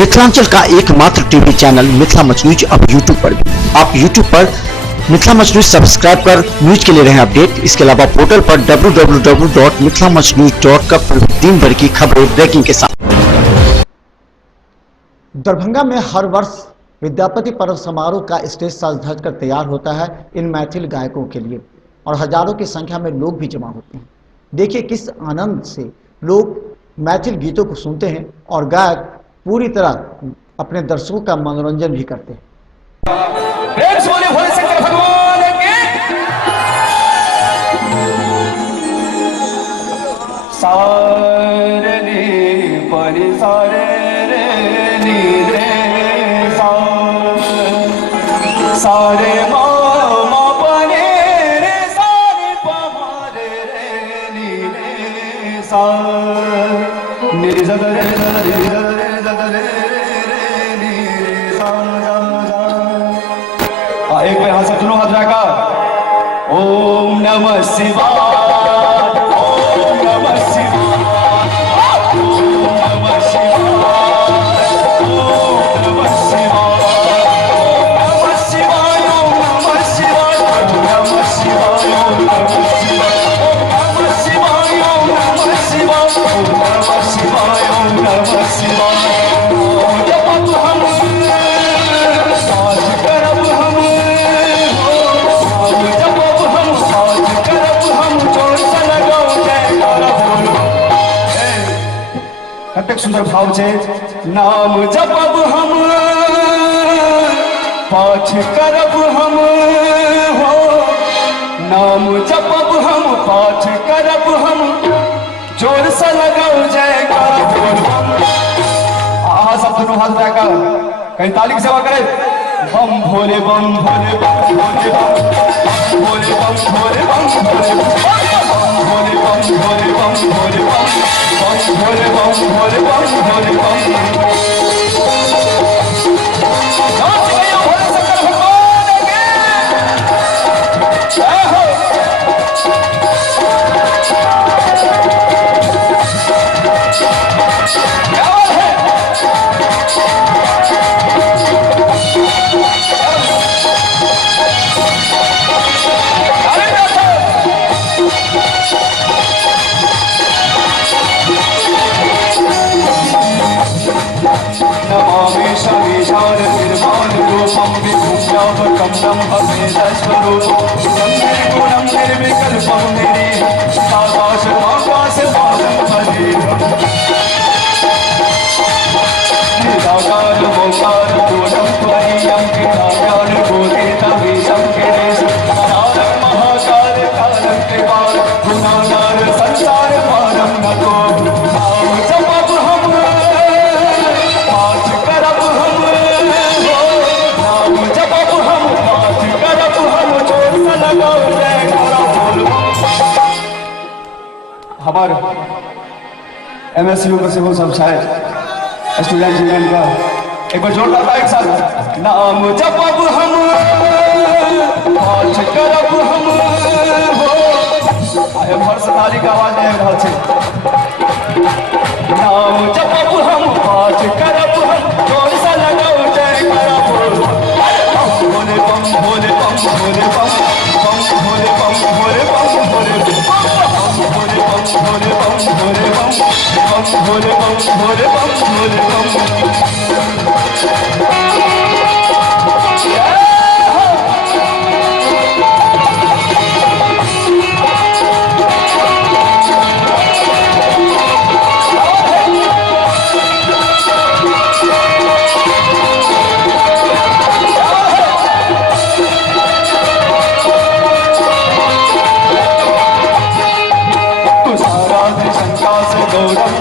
मिथिलांचल का एकमात्र TV channel Mithila much news अब यूट्यूब पर भी। आप यूट्यूब पर मिथिला मच न्यूज सब्सक्राइब कर न्यूज के लिए रहे अपडेट। इसके अलावा पोर्टल पर www.mithilamachnews.com पर दिन भर की खबरें ब्रेकिंग के साथ। दरभंगा में हर वर्ष विद्यापति पर्व समारोह का स्टेज साज धज कर तैयार होता है इन मैथिल गायकों के लिए, और हजारों की संख्या में लोग भी जमा होते हैं। देखिए किस आनंद से लोग मैथिल गीतों को सुनते हैं और गायक पूरी तरह अपने दर्शकों का मनोरंजन भी करते हैं। सारे मा पने रे सारे पा रे रे नी रे सा मेरी जगरे नी रे सा एक बार हाथ से दोनों हाथ रखा। ओम नमः शिवाय, ओम नमः शिवाय, ओम नमः शिवाय, ओम नमः शिवाय। सुंदर भाव छे। नाम जपब हम पाठ करब हम हो, नाम जपब हम पाठ करब हम जोर से लगाओ जयकार। सब दोनों हाथ उठाकर कहीं ताली की सेवा करे। बम भोले बम भोले बम भोले बम भोले बम भोले बम भोले बम भोले बम भोले बम भोले बम भोले बम भोले बम भोले बम। हमारे MSU से वो सब शायद स्टूडेंट यूनियन का एक बार जोरदार था एक साथ। नाम जपब हम पाठ करब हम हो, भर से ताली का आवाज है घर से। नाम जपब हम पाठ करब हम जोर से लगाओ जयकारा बोल। भोले बम भोले बम भोले बम भोले बम भोले बम भोले बम भोले बम भोले बम भोले बम भोले बम भोले बम भोले बम।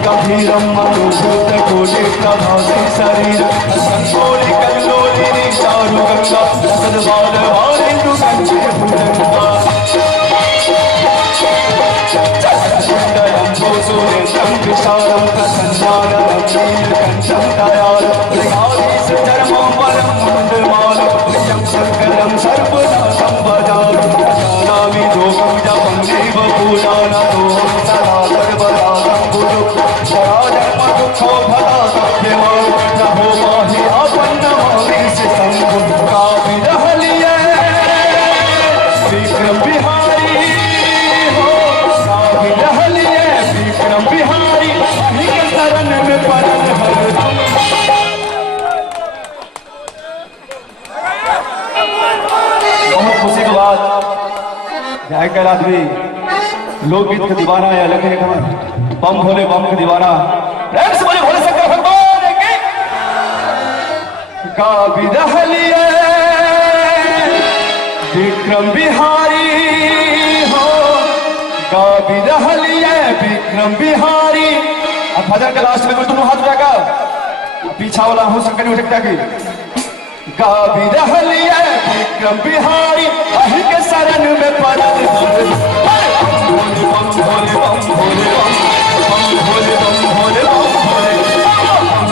गंभीरम मनोभूत कोटि प्रभासी शरीर संतोलि कल्लोलि चारु गंगा रसद बाल वारिंदु कंचे भुजंगा चंडयं भूसुरेन्द्रं विशालं प्रसन्नानं नीलकण्ठं दयालं प्रियाधीश चरमोपरं मुण्डमालं प्रियं शङ्करं सर्वनाथं भजामि जानामि जोगं जपं देव पूजानतोऽहं सदा सर्वदा शराजन्म दुःखो भला सत्यमान् न हो विक्रम बिहारी हो गावी रहलिए विक्रम बिहारी वही के शरण में पड़ल हरदम। बहुत खुशी की बात गायकर आदमी लोकगीत का दीवाना है, अलग है बम भोले बम का दीवाना। प्रेम से बोले भोले शंकर भगवान की गावी रहलिए विक्रम बिहारी हो गावी रहलिए विक्रम बिहारी। अब भजन के लास्ट में दोनों हाथ उठाकर पीछा वाला हो शंकर नहीं उठकता की गावी रहलिए विक्रम बिहारी वही के शरण में पड़ल भोले बम भोले बम भोले बम भोले बम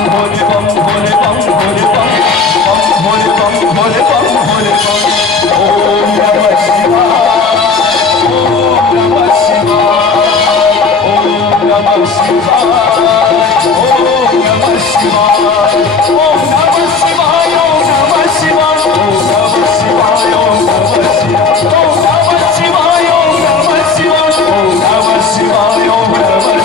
भोले बम भोले बम भोले बम भोले बम भोले बम भोले बम भोले बम। ओम नमः शिवाय ओम नमः शिवाय ओम नमः शिवाय ओम नमः शिवाय ओम नमः शिवाय ओम नमः शिवाय ओम नमः शिवाय ओम नमः शिवाय ओम नमः शिवाय ओम नमः शिवाय ओम नमः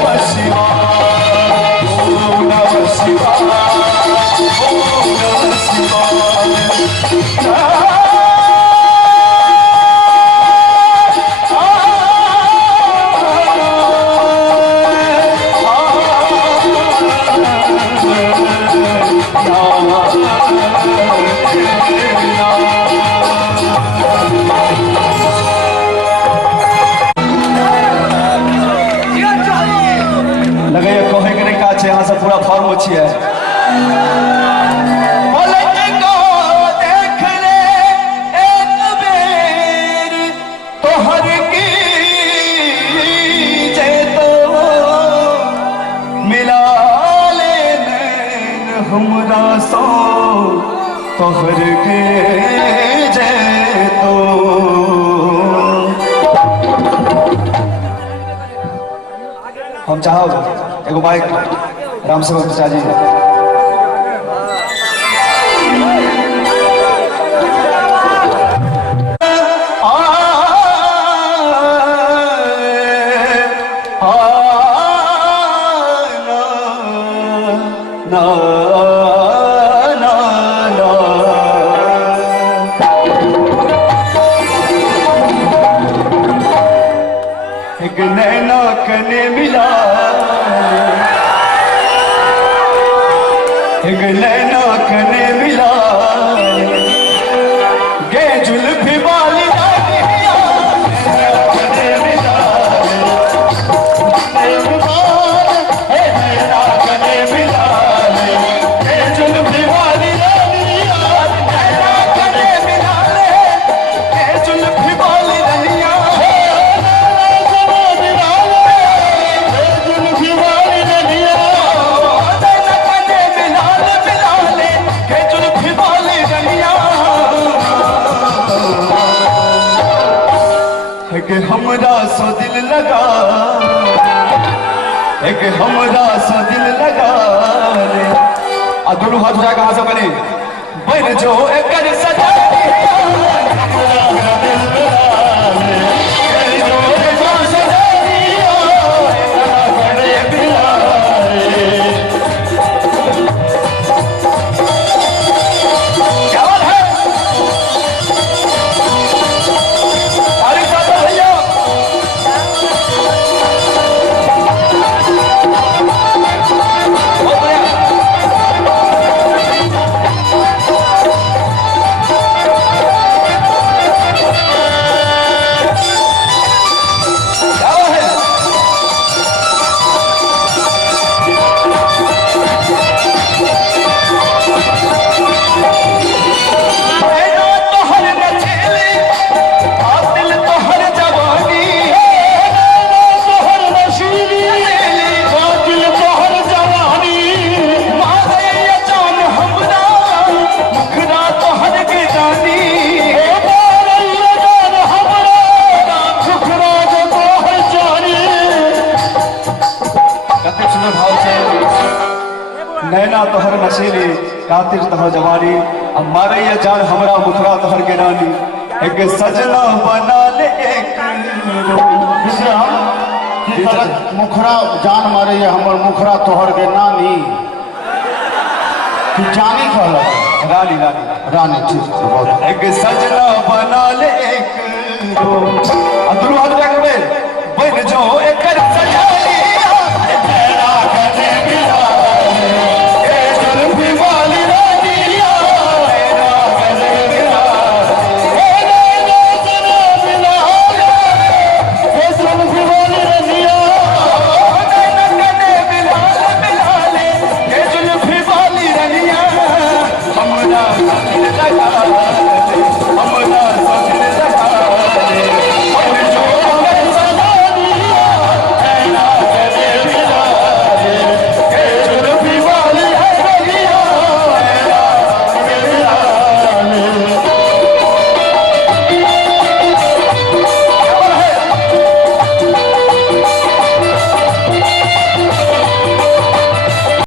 शिवाय ओम नमः शिवाय ओम नमः शिवाय ओम नमः शिवाय ओम नमः शिवाय। लगे कहे के नहीं का छे यहाँ से पूरा फॉर्म अच्छी है। देख ले एक बेर तोहर की जय तो मिला ले नैन हमरा सो तोहर के जय तो। हम चाहो एगो बाइक राम सेवक प्रसाद जी ना ना ना एक नैना कने मिला एक नैना कने मिला गे जुल्फी वाली रानिया कने मिला नैना कने मिला गे जुल्फी वाली रानिया नैना कने मिला गे जुल्फी वाली रानिया एक हमरा सो दिल लगा एक हमरा सो दिल लगा ले आ दोनों हाथ उठा के हाथ बने बन जो एकर सजा नैना तोहर नशीली कातिल तह जवानी हमारे ये जान हमरा मुखरा तोहर के रानी एक सजना बना ले एक मुखरा जान मारे ये हमर मुखरा तोहर के नानी तू जानी कहला रानी रानी रानी ठीक है बहुत एक सजना बना ले एक दो अदरू हाथ रख बे बन जो